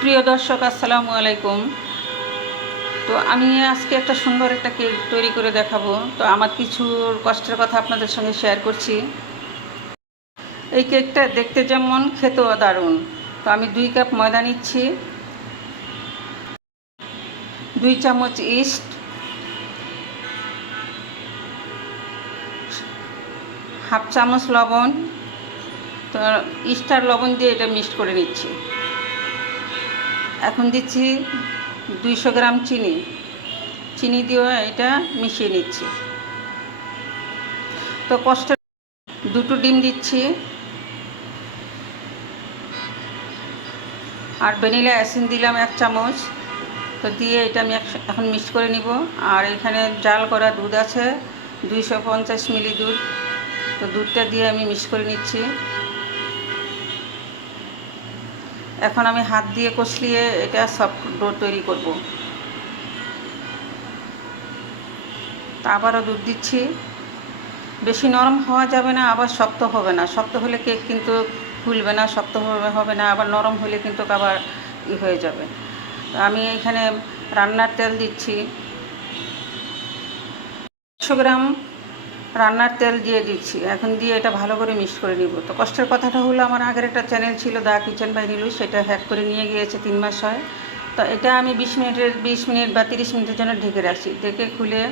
প্রিয় দর্শক, আসসালামু আলাইকুম। তো আমি আজকে একটা সুন্দর একটা কেক তৈরি করে দেখাবো। তো আমার কিছু কষ্টের কথা আপনাদের সঙ্গে শেয়ার করছি। এই কেকটা দেখতে যেমন খেতেও দারুণ। তো আমি দুই কাপ ময়দা নিচ্ছি। দুই চামচ ইস্ট হাফ চামচ লবণ। তো ইস্টার লবণ দিয়ে এটা মিক্সড করে নিচ্ছি। এখন দিচ্ছি দুইশো গ্রাম চিনি। চিনি দিয়ে এটা মিশিয়ে নিচ্ছি। তো কষ্ট দুটো ডিম দিচ্ছি। আর ভ্যানিলা অ্যাসিন দিলাম এক চামচ। তো দিয়ে এটা আমি এখন মিক্স করে নিব। আর এখানে জাল করা দুধ আছে, দুইশো পঞ্চাশ মিলি দুধ। তো দুধটা দিয়ে আমি মিক্স করে নিচ্ছি। এখন আমি হাত দিয়ে কষলিয়ে এটা সফট ডো তৈরি করব। আবারও দুধ দিচ্ছি। বেশি নরম হওয়া যাবে না, আবার শক্ত হবে না। শক্ত হলে কেক কিন্তু ফুলবে না, শক্ত হবে হবে না, আবার নরম হলে কিন্তু আবার ই হয়ে যাবে। আমি এখানে রান্নার তেল দিচ্ছি। একশো গ্রাম রান্নার তেল দিয়ে দিচ্ছি। এখন দিয়ে এটা ভালো করে মিক্স করে নিব। তো কষ্টের কথাটা হলো, আমার আগের একটা চ্যানেল ছিল দা কিচেন বাই নীলু সেটা হ্যাক করে নিয়ে গিয়েছে তিন মাস হয়। তো এটা আমি বিশ মিনিটের, বিশ মিনিট বা তিরিশ মিনিটের জন্য ঢেকে রাখছি। ঢেকে খুলে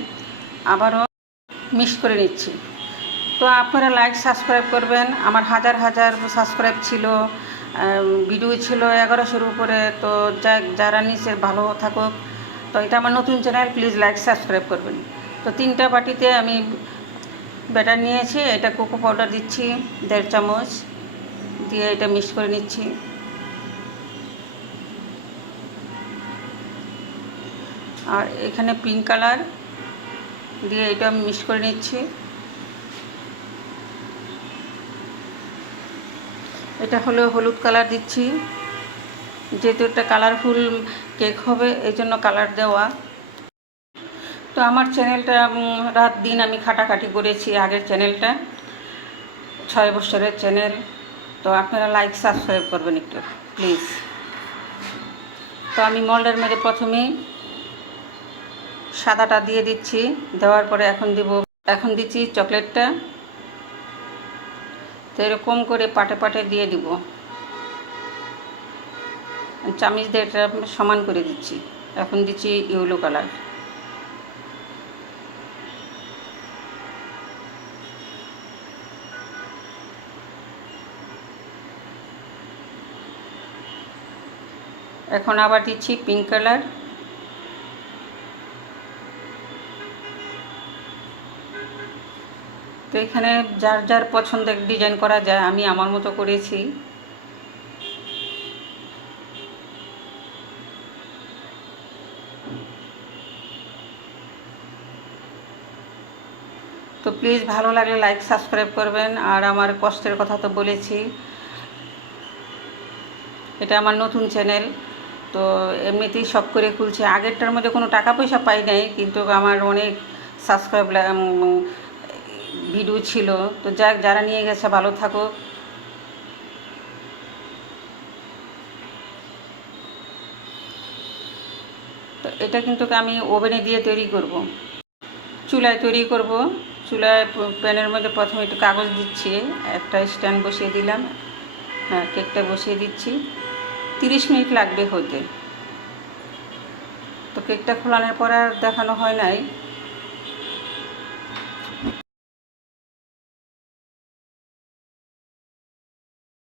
আবারও মিক্স করে নিচ্ছি। তো আপনারা লাইক সাবস্ক্রাইব করবেন। আমার হাজার হাজার সাবস্ক্রাইব ছিল ভিডিও ছিল এগারোশোর উপরে। তো যা যারা নিচে ভালো থাকুক। তো এটা আমার নতুন চ্যানেল প্লিজ লাইক সাবস্ক্রাইব করবেন। তো তিনটা বাটিতে আমি ব্যাটার নিয়েছি, এটা কোকো পাউডার দিচ্ছি, দেড় চামচ, দিয়ে এটা মিক্স করে নিচ্ছি। আর এখানে পিঙ্ক কালার, দিয়ে এটা মিক্স করে নিচ্ছি। এটা হলো হলুদ কালার দিচ্ছি, যেহেতু একটা কালারফুল কেক হবে এই জন্য কালার দেওয়া। তো আমার চ্যানেলটা রাত দিন আমি খাটাখাটি করেছি আগের চ্যানেলটা, ছয় বছরের চ্যানেল। তো আপনারা লাইক সাবস্ক্রাইব করবেন একটু প্লিজ তো আমি মল্ডের মেরে প্রথমেই সাদাটা দিয়ে দিচ্ছি, দেওয়ার পরে এখন দিব, এখন দিচ্ছি চকলেটটা। তো এরকম করে পাটে পাটে দিয়ে দিব। চামিচ দিয়ে এটা সমান করে দিচ্ছি, এখন দিচ্ছি ইয়েলো কালার। এখন আবার দিচ্ছি পিঙ্ক কালার তো এখানে যার যার পছন্দের ডিজাইন করা যায়, আমি আমার মতো করেছি। তো প্লিজ ভালো লাগলে লাইক সাবস্ক্রাইব করবেন। আর আমার কষ্টের কথা তো বলেছি। এটা আমার নতুন চ্যানেল তো এমনিতেই শখ করে খুলছে। আগেরটার মধ্যে কোনো টাকা পয়সা পাই নাই, কিন্তু আমার অনেক সাবস্ক্রাইব ভিডিও ছিল। তো যাক, যারা নিয়ে গেছে, ভালো থাকুক তো এটা কিন্তু আমি ওভেনে দিয়ে তৈরি করব। চুলায় তৈরি করব। চুলায় প্যানের মধ্যে প্রথমে একটু কাগজ দিচ্ছি। একটা স্ট্যান্ড বসিয়ে দিলাম। হ্যাঁ কেকটা বসিয়ে দিচ্ছি। তিরিশ মিনিট লাগবে হতে। তো কেকটা খোলানোর পর আর দেখানো হয় নাই।